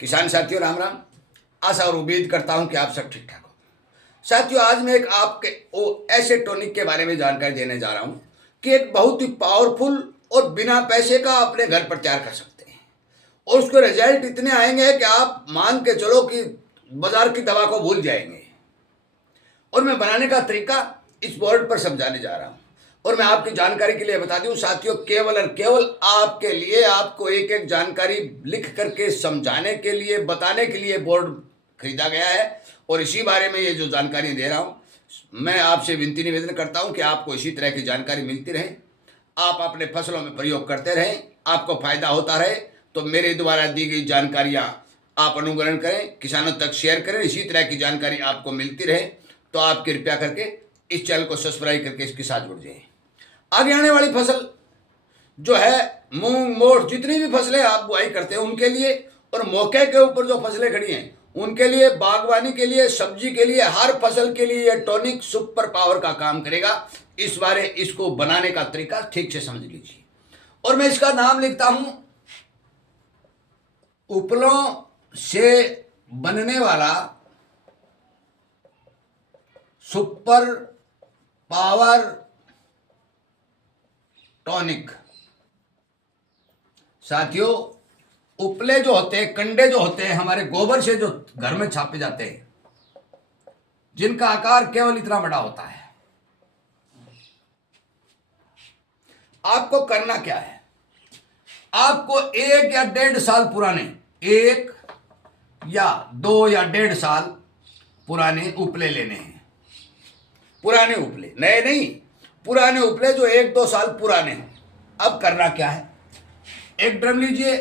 किसान साथियों राम राम। आशा और उम्मीद करता हूं कि आप सब ठीक ठाक हो। साथियों आज मैं एक आपके ऐसे टॉनिक के बारे में जानकारी देने जा रहा हूं कि एक बहुत ही पावरफुल और बिना पैसे का अपने घर पर तैयार कर सकते हैं और उसके रिजल्ट इतने आएंगे कि आप मान के चलो कि बाजार की दवा को भूल जाएंगे। और मैं बनाने का तरीका इस बोर्ड पर समझाने जा रहा हूं और मैं आपकी जानकारी के लिए बता दूं साथियों, केवल और केवल आपके लिए आपको एक एक जानकारी लिख करके समझाने के लिए बताने के लिए बोर्ड खरीदा गया है। और इसी बारे में ये जो जानकारी दे रहा हूं, मैं आपसे विनती निवेदन करता हूं कि आपको इसी तरह की जानकारी मिलती रहे, आप अपने फसलों में प्रयोग करते रहें, आपको फायदा होता रहे। तो मेरे द्वारा दी गई जानकारियां आप अनुकरण करें, किसानों तक शेयर करें, इसी तरह की जानकारी आपको मिलती रहे। तो आप कृपया करके इस चैनल को सब्सक्राइब करके इसके साथ जुड़ जाएं। आगे आने वाली फसल जो है मूंग मोठ जितनी भी फसलें आप बुआई करते हैं उनके लिए, और मौके के ऊपर जो फसलें खड़ी हैं उनके लिए, बागवानी के लिए, सब्जी के लिए, हर फसल के लिए यह टॉनिक सुपर पावर का काम करेगा। इस बारे इसको बनाने का तरीका ठीक से समझ लीजिए। और मैं इसका नाम लिखता हूं उपलों से बनने वाला सुपर पावर टॉनिक। साथियों उपले जो होते हैं, कंडे जो होते हैं, हमारे गोबर से जो घर में छापे जाते हैं, जिनका आकार केवल इतना बड़ा होता है, आपको करना क्या है? आपको 1 या 1.5 साल पुराने, 1 या 2 या 1.5 साल पुराने उपले लेने हैं। पुराने उपले, नए नहीं, पुराने उपले जो 1-2 साल पुराने हैं। अब करना क्या है? एक ड्रम लीजिए,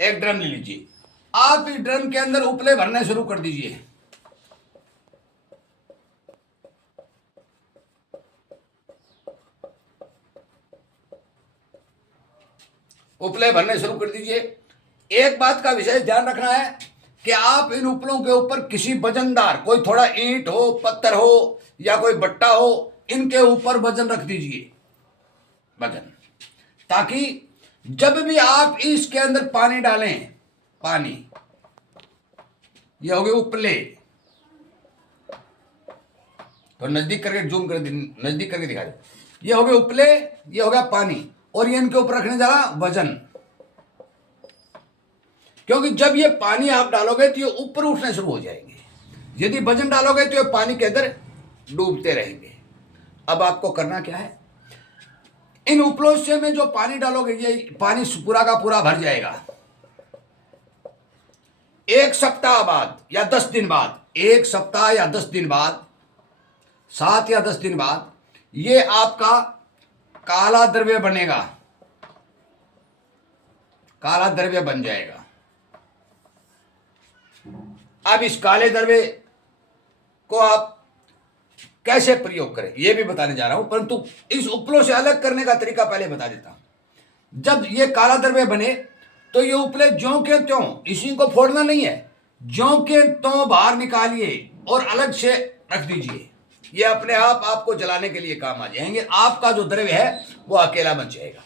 एक ड्रम ले लीजिए। आप इस ड्रम के अंदर उपले भरने शुरू कर दीजिए। उपले भरने शुरू कर दीजिए। एक बात का विशेष ध्यान रखना है कि आप इन उपलों के ऊपर किसी वजनदार, कोई थोड़ा ईंट हो, पत्थर हो या कोई बट्टा हो, इनके ऊपर वजन रख दीजिए, वजन, ताकि जब भी आप इसके अंदर पानी डालें, पानी, ये हो गए उपले, तो नजदीक करके जूम कर, नजदीक करके दिखा दे, ये हो गए उपले, ये हो गया पानी, और ये इनके ऊपर रखने जा रहा वजन। क्योंकि जब ये पानी आप डालोगे तो ये ऊपर उठने शुरू हो जाएंगे, यदि वजन डालोगे तो ये पानी के अंदर डूबते रहेंगे। अब आपको करना क्या है? इन उपलों से में जो पानी डालोगे ये पानी पूरा का पूरा भर जाएगा। 1 सप्ताह बाद या 10 दिन बाद, 1 सप्ताह या 10 दिन बाद, 7 या 10 दिन बाद ये आपका काला द्रव्य बनेगा, काला द्रव्य बन जाएगा। अब इस काले द्रव्य को आप कैसे प्रयोग करें ये भी बताने जा रहा हूं, परंतु इस उपलों से अलग करने का तरीका पहले बता देता हूं। जब ये काला द्रव्य बने तो ये उपले ज्यों के त्यों, इसी को फोड़ना नहीं है, ज्यों के त्यों बाहर निकालिए और अलग से रख दीजिए। ये अपने आप आपको जलाने के लिए काम आ जाएंगे। आपका जो द्रव्य है वो अकेला बच जाएगा।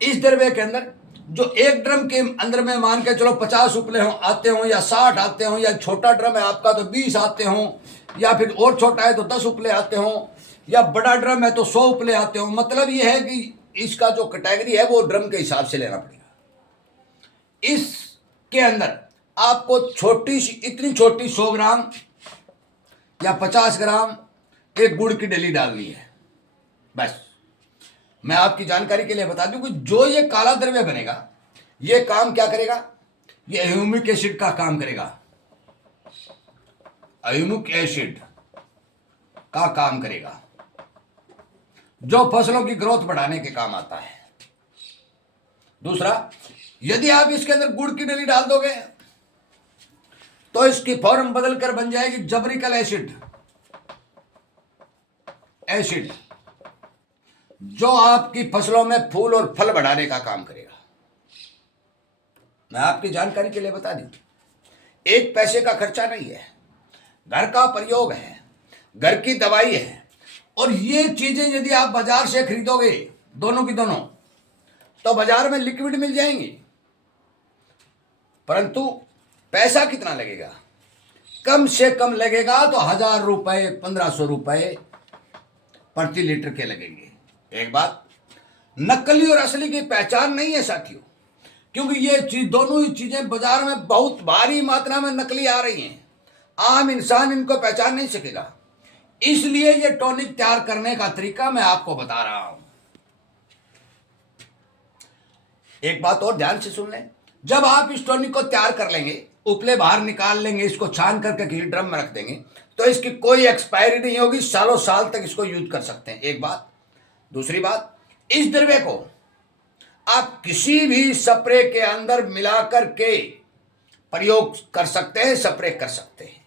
इस द्रव्य के अंदर जो एक ड्रम के अंदर में मान के चलो 50 उपले हो आते हो, या 60 आते हो, या छोटा ड्रम है आपका तो 20 आते हो, या फिर और छोटा है तो 10 उपले आते हो, या बड़ा ड्रम है तो 100 उपले आते हो। मतलब ये है कि इसका जो कैटेगरी है वो ड्रम के हिसाब से लेना पड़ेगा। इसके अंदर आपको छोटी सी, इतनी छोटी 100 ग्राम या 50 ग्राम एक गुड़ की डली डालनी है। बस मैं आपकी जानकारी के लिए बता दूं कि जो ये काला द्रव्य बनेगा ये काम क्या करेगा? ये ह्यूमिक एसिड का काम करेगा, ह्यूमिक एसिड का काम करेगा, जो फसलों की ग्रोथ बढ़ाने के काम आता है। दूसरा, यदि आप इसके अंदर गुड़ की डली डाल दोगे तो इसकी फॉर्म बदलकर बन जाएगी जबरिकल एसिड, एसिड जो आपकी फसलों में फूल और फल बढ़ाने का काम करेगा। मैं आपकी जानकारी के लिए बता दूं, एक पैसे का खर्चा नहीं है, घर का प्रयोग है, घर की दवाई है। और ये चीजें यदि आप बाजार से खरीदोगे, दोनों की दोनों तो बाजार में लिक्विड मिल जाएंगी, परंतु पैसा कितना लगेगा? कम से कम लगेगा तो 1000 रुपये 1500 रुपये प्रति लीटर के लगेंगे। एक बात, नकली और असली की पहचान नहीं है साथियों, क्योंकि ये चीज दोनों ही चीजें बाजार में बहुत भारी मात्रा में नकली आ रही हैं। आम इंसान इनको पहचान नहीं सकेगा, इसलिए ये टॉनिक तैयार करने का तरीका मैं आपको बता रहा हूं। एक बात और ध्यान से सुन लें, जब आप इस टॉनिक को तैयार कर लेंगे, उपले बाहर निकाल लेंगे, इसको छान करके किसी ड्रम में रख देंगे, तो इसकी कोई एक्सपायरी नहीं होगी, सालों साल तक इसको यूज कर सकते हैं। एक बात। दूसरी बात, इस द्रव्य को आप किसी भी स्प्रे के अंदर मिलाकर के प्रयोग कर सकते हैं, स्प्रे कर सकते हैं।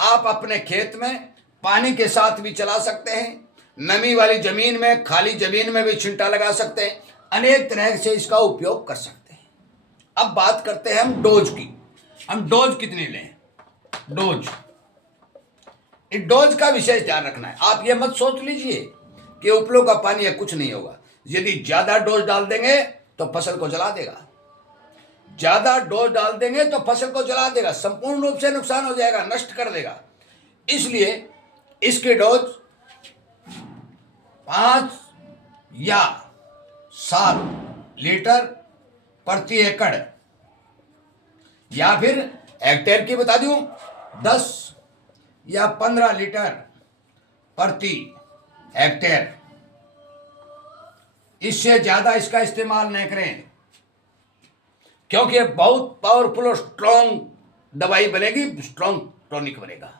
आप अपने खेत में पानी के साथ भी चला सकते हैं, नमी वाली जमीन में, खाली जमीन में भी छिंटा लगा सकते हैं, अनेक तरह से इसका उपयोग कर सकते हैं। अब बात करते हैं हम डोज की। हम डोज कितनी लें? डोज, इस डोज का विशेष ध्यान रखना है। आप ये मत सोच लीजिए कि उपलों का पानी है, कुछ नहीं होगा। यदि ज्यादा डोज डाल देंगे तो फसल को जला देगा, ज्यादा डोज डाल देंगे तो फसल को जला देगा, संपूर्ण रूप से नुकसान हो जाएगा, नष्ट कर देगा। इसलिए इसकी डोज 5 या 7 लीटर प्रति एकड़, या फिर हेक्टेयर की बता दूं 10 या 15 लीटर प्रति हेक्टेयर। इससे ज्यादा इसका इस्तेमाल नहीं करें, क्योंकि बहुत पावरफुल और स्ट्रॉन्ग दवाई बनेगी, स्ट्रॉन्ग टॉनिक बनेगा।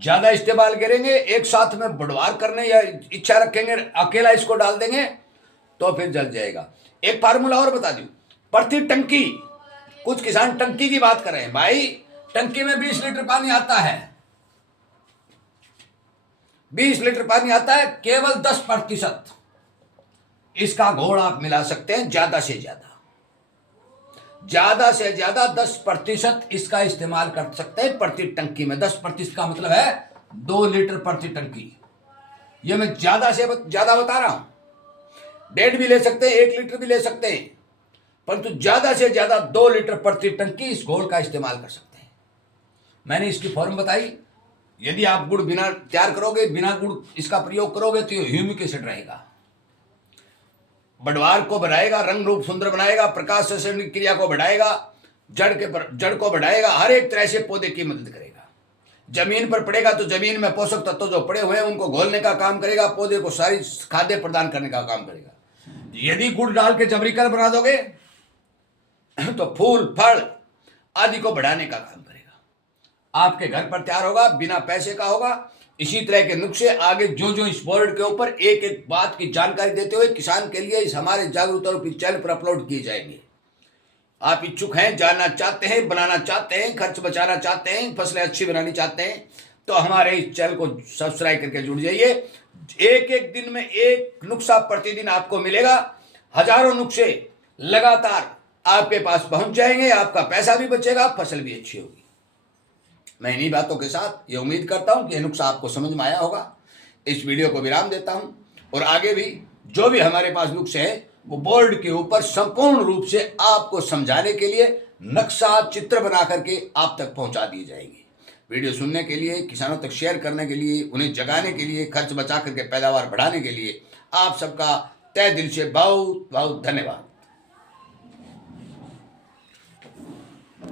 ज्यादा इस्तेमाल करेंगे, एक साथ में बढ़वार करने या इच्छा रखेंगे अकेला इसको डाल देंगे तो फिर जल जाएगा। एक फार्मूला और बता दूं, प्रति टंकी, कुछ किसान टंकी की बात कर रहे हैं, भाई टंकी में 20 लीटर पानी आता है, 20 लीटर पानी आता है, केवल 10% इसका घोल आप मिला सकते हैं। ज्यादा से ज्यादा 10% इसका इस्तेमाल कर सकते हैं प्रति टंकी में। 10% का मतलब है 2 लीटर प्रति टंकी। ये मैं ज्यादा से ज्यादा बता रहा हूं, 1.5 भी ले सकते हैं, 1 लीटर भी ले सकते हैं, परंतु ज्यादा से ज्यादा 2 लीटर प्रति टंकी इस घोल का इस्तेमाल कर सकते हैं। मैंने इसकी फॉर्म बताई। यदि आप गुड़ बिना तैयार करोगे, बिना गुड़ इसका प्रयोग करोगे तो ह्यूमिक एसिड रहेगा, बढ़वार को बढ़ाएगा, रंग रूप सुंदर बनाएगा, प्रकाश संश्लेषण की क्रिया को बढ़ाएगा, जड़ को बढ़ाएगा, हर एक तरह से पौधे की मदद करेगा। जमीन पर पड़ेगा तो जमीन में पोषक तत्व जो पड़े हुए हैं उनको घोलने का काम करेगा, पौधे को सारी खाद्य प्रदान करने का काम करेगा। यदि गुड़ डाल के जबरीकल बना दोगे तो फूल फल आदि को बढ़ाने का काम करेगा, आपके घर पर तैयार होगा, बिना पैसे का होगा। इसी तरह के नुस्खे आगे जो जो इस बोर्ड के ऊपर एक एक बात की जानकारी देते हुए किसान के लिए इस हमारे जागरूकता रूपी चैनल पर अपलोड किए जाएंगे। आप इच्छुक हैं, जानना चाहते हैं, बनाना चाहते हैं, खर्च बचाना चाहते हैं, फसलें अच्छी बनानी चाहते हैं, तो हमारे इस चैनल को सब्सक्राइब करके जुड़ जाइए। एक एक दिन में एक नुस्खा प्रतिदिन आपको मिलेगा, हजारों नुस्खे लगातार आपके पास पहुंच जाएंगे, आपका पैसा भी बचेगा, फसल भी अच्छी होगी। मैं इन्हीं बातों के साथ ये उम्मीद करता हूं कि यह नुस्खा आपको समझ में आया होगा। इस वीडियो को विराम देता हूं और आगे भी जो भी हमारे पास नुस्खे हैं वो बोर्ड के ऊपर संपूर्ण रूप से आपको समझाने के लिए नक्शा चित्र बना करके आप तक पहुंचा दिए जाएंगे। वीडियो सुनने के लिए, किसानों तक शेयर करने के लिए, उन्हें जगाने के लिए, खर्च बचा करके पैदावार बढ़ाने के लिए आप सबका तहे दिल से बहुत बहुत धन्यवाद।